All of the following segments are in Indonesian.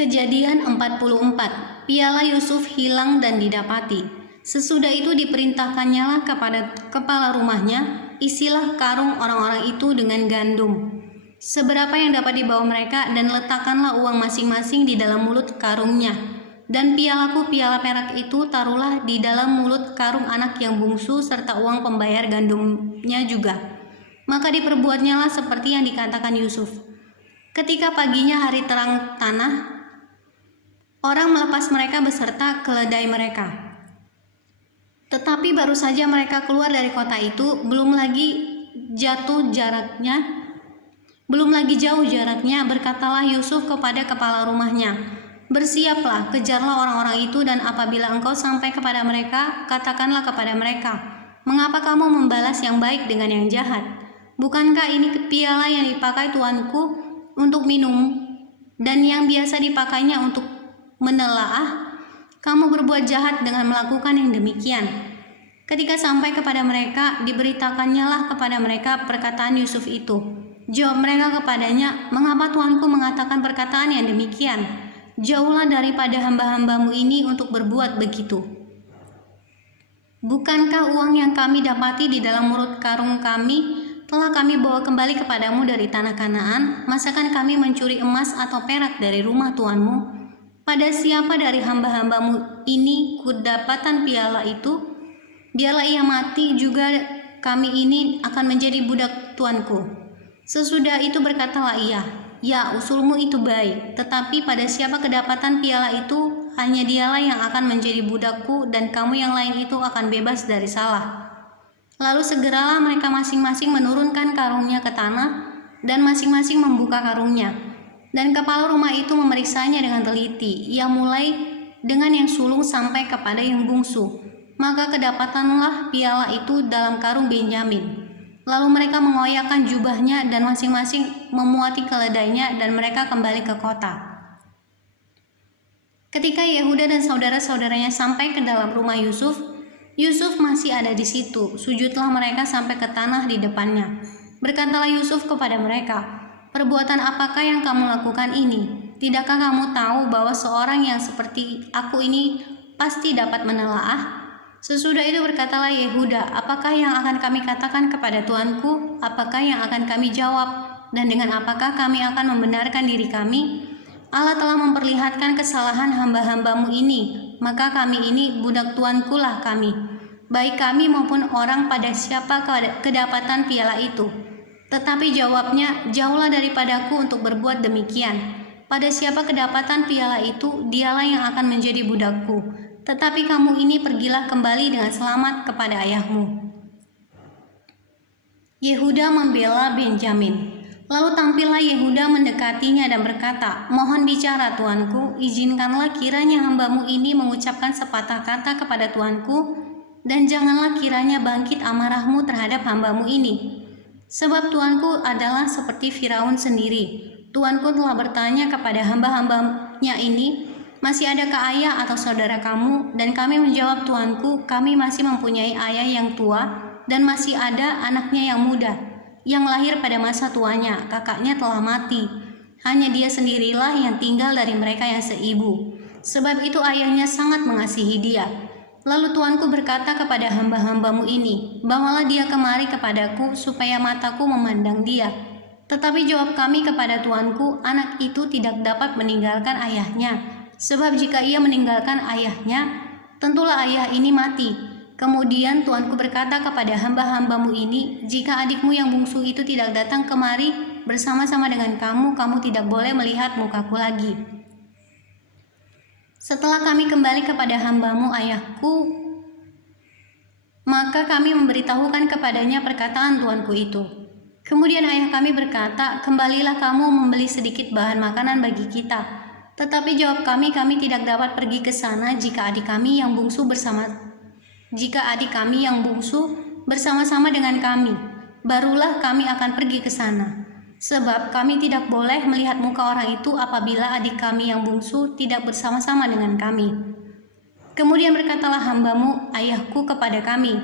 Kejadian 44. Piala Yusuf hilang dan didapati. Sesudah itu diperintahkannyalah kepada kepala rumahnya, isilah karung orang-orang itu dengan gandum, seberapa yang dapat dibawa mereka, dan letakkanlah uang masing-masing di dalam mulut karungnya. Dan pialaku, piala perak itu, taruhlah di dalam mulut karung anak yang bungsu serta uang pembayar gandumnya juga. Maka diperbuatnyalah seperti yang dikatakan Yusuf. Ketika paginya hari terang tanah, orang melepas mereka beserta keledai mereka. Tetapi baru saja mereka keluar dari kota itu, belum lagi jauh jaraknya, berkatalah Yusuf kepada kepala rumahnya, "Bersiaplah, kejarlah orang-orang itu, dan apabila engkau sampai kepada mereka, katakanlah kepada mereka, mengapa kamu membalas yang baik dengan yang jahat? Bukankah ini piala yang dipakai tuanku untuk minum, dan yang biasa dipakainya untuk menelaah? Kamu berbuat jahat dengan melakukan yang demikian." Ketika sampai kepada mereka, diberitakannyalah kepada mereka perkataan Yusuf itu. Jawab mereka kepadanya, "Mengapa tuanku mengatakan perkataan yang demikian? Jauhlah daripada hamba-hambamu ini untuk berbuat begitu. Bukankah uang yang kami dapati di dalam mulut karung kami telah kami bawa kembali kepadamu dari tanah Kanaan? Masakan kami mencuri emas atau perak dari rumah tuanmu? Pada siapa dari hamba-hambamu ini kudapatan piala itu? Biarlah ia mati juga, kami ini akan menjadi budak tuanku." Sesudah itu berkatalah ia, "Ya, usulmu itu baik, tetapi pada siapa kedapatan piala itu, hanya dialah yang akan menjadi budakku, dan kamu yang lain itu akan bebas dari salah." Lalu segeralah mereka masing-masing menurunkan karungnya ke tanah, dan masing-masing membuka karungnya. Dan kepala rumah itu memeriksanya dengan teliti. Ia mulai dengan yang sulung sampai kepada yang bungsu. Maka kedapatanlah piala itu dalam karung Benyamin. Lalu mereka mengoyakkan jubahnya dan masing-masing memuati keledainya, dan mereka kembali ke kota. Ketika Yehuda dan saudara-saudaranya sampai ke dalam rumah Yusuf, Yusuf masih ada di situ. Sujudlah mereka sampai ke tanah di depannya. Berkatalah Yusuf kepada mereka, "Perbuatan apakah yang kamu lakukan ini? Tidakkah kamu tahu bahwa seorang yang seperti aku ini pasti dapat menelaah?" Sesudah itu berkatalah Yehuda, "Apakah yang akan kami katakan kepada tuanku? Apakah yang akan kami jawab? Dan dengan apakah kami akan membenarkan diri kami? Allah telah memperlihatkan kesalahan hamba-hambamu ini, maka kami ini budak tuanku lah kami, baik kami maupun orang pada siapa kedapatan piala itu." Tetapi jawabnya, "Jauhlah daripadaku untuk berbuat demikian. Pada siapa kedapatan piala itu, dialah yang akan menjadi budakku. Tetapi kamu ini pergilah kembali dengan selamat kepada ayahmu." Yehuda membela Benyamin. Lalu tampillah Yehuda mendekatinya dan berkata, "Mohon bicara tuanku, izinkanlah kiranya hambamu ini mengucapkan sepatah kata kepada tuanku, dan janganlah kiranya bangkit amarahmu terhadap hambamu ini. Sebab tuanku adalah seperti Firaun sendiri. Tuanku telah bertanya kepada hamba-hambanya ini, 'Masih adakah ayah atau saudara kamu?' Dan kami menjawab, 'Tuanku, kami masih mempunyai ayah yang tua, dan masih ada anaknya yang muda, yang lahir pada masa tuanya. Kakaknya telah mati. Hanya dia sendirilah yang tinggal dari mereka yang seibu. Sebab itu ayahnya sangat mengasihi dia. Lalu tuanku berkata kepada hamba-hambamu ini, 'Bawalah dia kemari kepadaku, supaya mataku memandang dia.' Tetapi jawab kami kepada tuanku, 'Anak itu tidak dapat meninggalkan ayahnya. Sebab jika ia meninggalkan ayahnya, tentulah ayah ini mati.' Kemudian tuanku berkata kepada hamba-hambamu ini, 'Jika adikmu yang bungsu itu tidak datang kemari bersama-sama dengan kamu, kamu tidak boleh melihat mukaku lagi. Setelah kami kembali kepada hambamu ayahku, maka kami memberitahukan kepadanya perkataan tuanku itu.' Kemudian ayah kami berkata, 'Kembalilah kamu membeli sedikit bahan makanan bagi kita.' Tetapi jawab kami, 'Kami tidak dapat pergi ke sana jika adik kami yang bungsu bersama-sama dengan kami. Barulah kami akan pergi ke sana. Sebab kami tidak boleh melihat muka orang itu apabila adik kami yang bungsu tidak bersama-sama dengan kami.' Kemudian berkatalah hambamu ayahku kepada kami,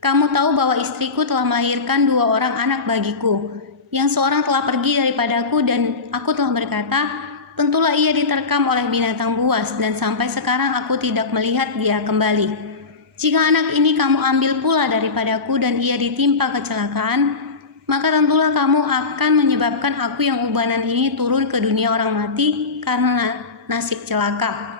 'Kamu tahu bahwa istriku telah melahirkan 2 orang anak bagiku. Yang seorang telah pergi daripadaku, dan aku telah berkata, tentulah ia diterkam oleh binatang buas dan sampai sekarang aku tidak melihat dia kembali. Jika anak ini kamu ambil pula daripadaku dan ia ditimpa kecelakaan, maka tentulah kamu akan menyebabkan aku yang ubanan ini turun ke dunia orang mati karena nasib celaka.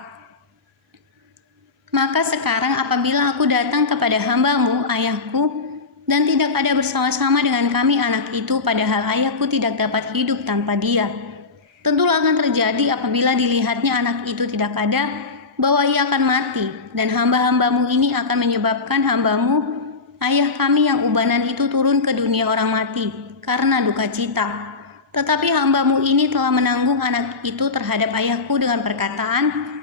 Maka sekarang apabila aku datang kepada hamba-Mu, ayahku, dan tidak ada bersama-sama dengan kami anak itu, padahal ayahku tidak dapat hidup tanpa dia, tentulah akan terjadi apabila dilihatnya anak itu tidak ada, bahwa ia akan mati, dan hamba-hamba-Mu ini akan menyebabkan hamba-Mu, ayah kami yang ubanan itu turun ke dunia orang mati, karena duka cita. Tetapi hamba-Mu ini telah menanggung anak itu terhadap ayahku dengan perkataan,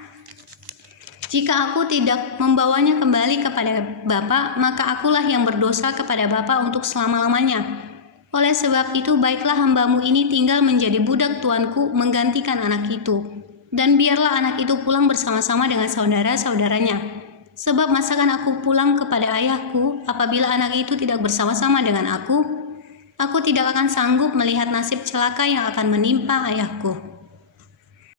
jika aku tidak membawanya kembali kepada Bapa, maka akulah yang berdosa kepada Bapa untuk selama-lamanya. Oleh sebab itu, baiklah hamba-Mu ini tinggal menjadi budak tuanku menggantikan anak itu. Dan biarlah anak itu pulang bersama-sama dengan saudara-saudaranya. Sebab masakan aku pulang kepada ayahku, apabila anak itu tidak bersama-sama dengan aku tidak akan sanggup melihat nasib celaka yang akan menimpa ayahku.